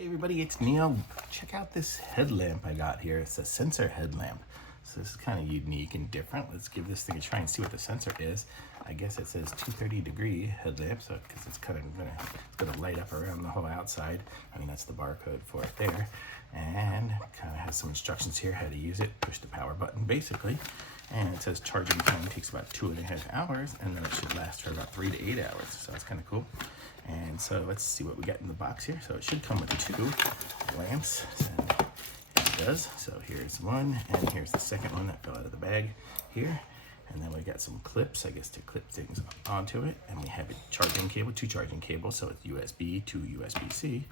Hey everybody, it's Neil. Check out this headlamp I got here. It's a sensor headlamp. So this is kind of unique and different. Let's give this thing a try and see what the sensor is. I guess it says 230-degree headlamp, so because it's kind of gonna light up around the whole outside. I mean, that's the barcode for it there. And kind of has some instructions here how to use it. Push the power button basically. And it says charging time takes about 2.5 hours, and then it should last for about 3 to 8 hours. So that's kind of cool. And so let's see what we got in the box here. So it should come with 2 lamps, and it does. So here's one, and here's the second one that fell out of the bag here. And then we got some clips, I guess, to clip things onto it. And we have a charging cable, 2 charging cables, so it's USB to USB-C.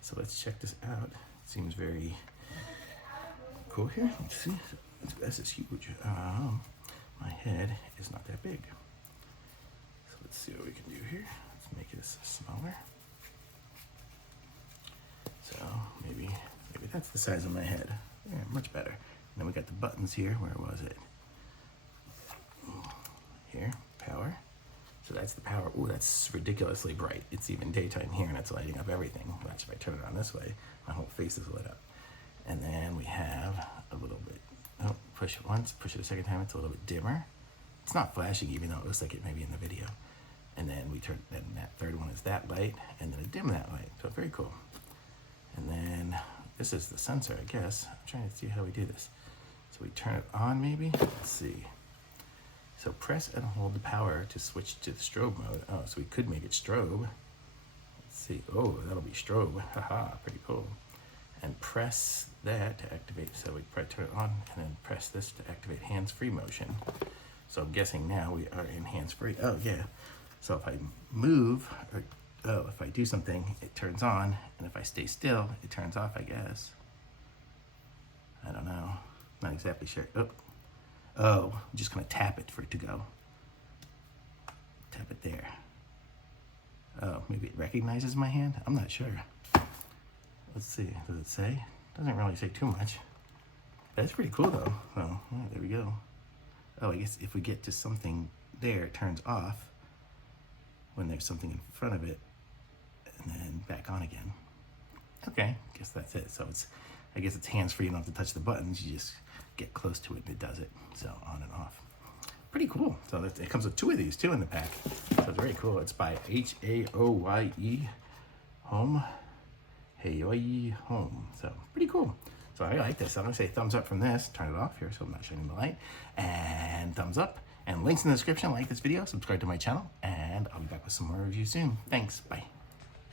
So let's check this out. It seems very cool here. Let's see. This is huge. My head is not that big. So let's see what we can do here. Let's make it smaller. So maybe that's the size of my head. Yeah, much better. And then we got the buttons here. Where was it? Here, power. So that's the power. Ooh, that's ridiculously bright. It's even daytime here and it's lighting up everything. Watch if I turn it on this way, my whole face is lit up. And then we have a little bit. Oh, push it once, push it a second time, it's a little bit dimmer. It's not flashing even though it looks like it may be in the video. And then we turn, then that third one is that light, and then a dim that light. So very cool. And then this is the sensor, I guess. I'm trying to see how we do this. So we turn it on maybe, let's see. So press and hold the power to switch to the strobe mode. Oh, so we could make it strobe. Let's see, oh, that'll be strobe, haha, pretty cool. And press that to activate. So we turn it on and then press this to activate hands-free motion. So I'm guessing now we are in hands-free. Oh yeah. So if I move, or if I do something, it turns on, and if I stay still, it turns off, I guess. I don't know. Not exactly sure. Oh, I'm just gonna tap it for it to go. Tap it there. Oh, maybe it recognizes my hand? I'm not sure. Let's see, does it say? Doesn't really say too much. That's pretty cool though. Oh, yeah, there we go. Oh, I guess if we get to something there, it turns off when there's something in front of it, and then back on again. Okay, guess that's it. So I guess it's hands-free, you don't have to touch the buttons, you just get close to it and it does it. So on and off. Pretty cool. So it comes with 2 of these too in the pack. So it's very cool. It's by Haoyehome. Haoyehome. So pretty cool. So I like this. I'm gonna say thumbs up from this. Turn it off here so I'm not shining the light. And thumbs up. And links in the description. Like this video, subscribe to my channel, and I'll be back with some more reviews soon. Thanks. Bye.